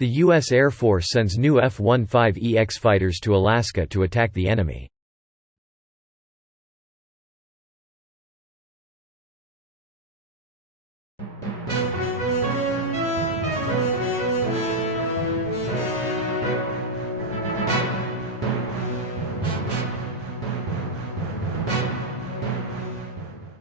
The U.S. Air Force sends new F-15EX fighters to Alaska to attack the enemy.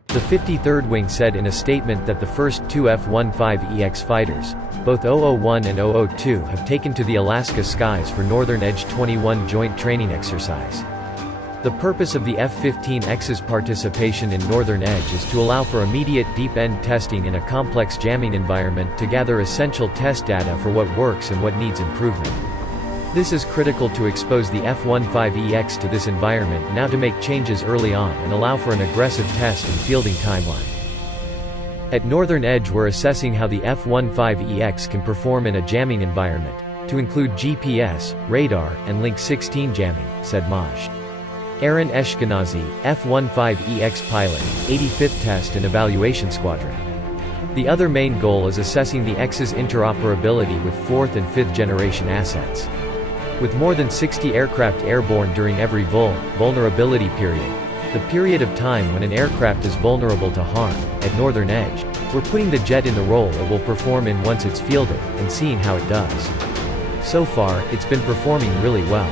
The 53rd Wing said in a statement that the first two F-15EX fighters, both 001 and 002, have taken to the Alaska skies for Northern Edge 21 joint training exercise. The purpose of the F-15X's participation in Northern Edge is to allow for immediate deep-end testing in a complex jamming environment to gather essential test data for what works and what needs improvement. This is critical to expose the F-15EX to this environment now to make changes early on and allow for an aggressive test and fielding timeline. At Northern Edge we're assessing how the F-15EX can perform in a jamming environment, to include GPS, radar, and Link 16 jamming, said Maj. Aaron Eshkenazi, F-15EX pilot, 85th Test and Evaluation Squadron. The other main goal is assessing the X's interoperability with 4th and 5th generation assets. With more than 60 aircraft airborne during every vulnerability period, the period of time when an aircraft is vulnerable to harm, at Northern Edge, we're putting the jet in the role it will perform in once it's fielded, and seeing how it does. So far, it's been performing really well.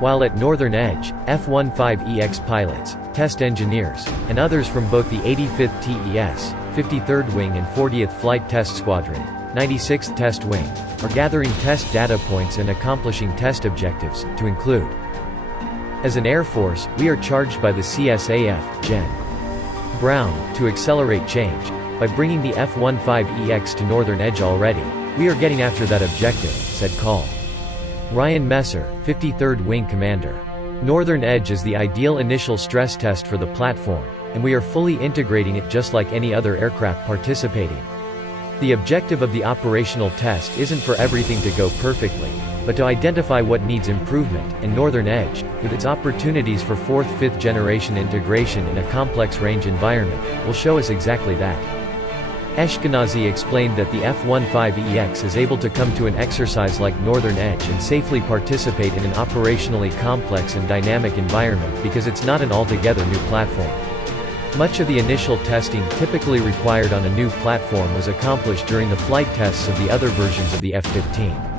While at Northern Edge, F-15EX pilots, test engineers, and others from both the 85th TES, 53rd Wing and 40th Flight Test Squadron, 96th Test Wing, are gathering test data points and accomplishing test objectives, to include. As an Air Force, we are charged by the CSAF, Gen. Brown, to accelerate change. By bringing the F-15EX to Northern Edge already, we are getting after that objective, said Col. Ryan Messer, 53rd Wing Commander. Northern Edge is the ideal initial stress test for the platform, and we are fully integrating it just like any other aircraft participating. The objective of the operational test isn't for everything to go perfectly, but to identify what needs improvement, and Northern Edge, with its opportunities for 4th, 5th generation integration in a complex range environment, will show us exactly that. Eshkenazi explained that the F-15EX is able to come to an exercise like Northern Edge and safely participate in an operationally complex and dynamic environment because it's not an altogether new platform. Much of the initial testing typically required on a new platform was accomplished during the flight tests of the other versions of the F-15.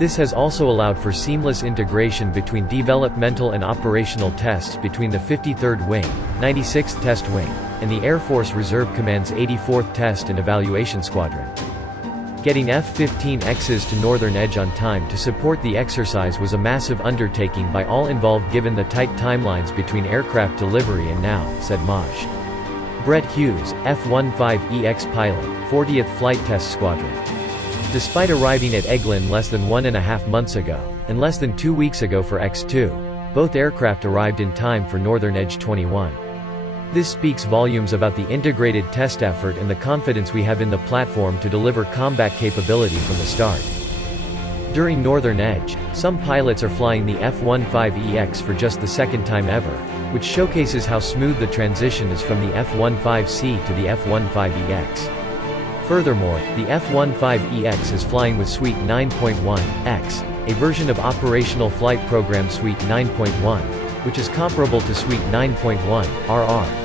This has also allowed for seamless integration between developmental and operational tests between the 53rd Wing, 96th Test Wing, and the Air Force Reserve Command's 84th Test and Evaluation Squadron. Getting F-15Xs to Northern Edge on time to support the exercise was a massive undertaking by all involved given the tight timelines between aircraft delivery and now, said Maj. Brett Hughes, F-15EX pilot, 40th Flight Test Squadron. Despite arriving at Eglin less than 1.5 months ago, and less than 2 weeks ago for X-2, both aircraft arrived in time for Northern Edge 21. This speaks volumes about the integrated test effort and the confidence we have in the platform to deliver combat capability from the start. During Northern Edge, some pilots are flying the F-15EX for just the second time ever, which showcases how smooth the transition is from the F-15C to the F-15EX. Furthermore, the F-15EX is flying with Suite 9.1X, a version of Operational Flight Program Suite 9.1, which is comparable to Suite 9.1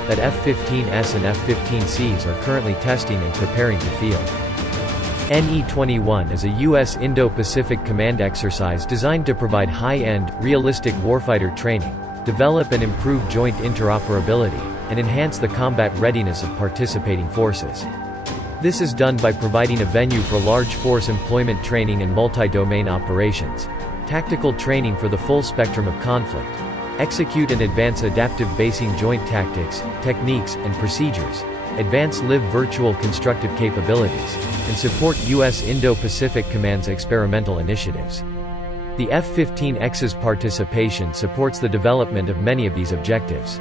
that F-15S and F-15Cs are currently testing and preparing to field. NE-21 is a U.S. Indo-Pacific command exercise designed to provide high-end, realistic warfighter training, develop and improve joint interoperability, and enhance the combat readiness of participating forces. This is done by providing a venue for large force employment training and multi-domain operations, tactical training for the full spectrum of conflict, execute and advance adaptive basing joint tactics, techniques, and procedures, advance live virtual constructive capabilities, and support U.S. Indo-Pacific Command's experimental initiatives. The F-15X's participation supports the development of many of these objectives.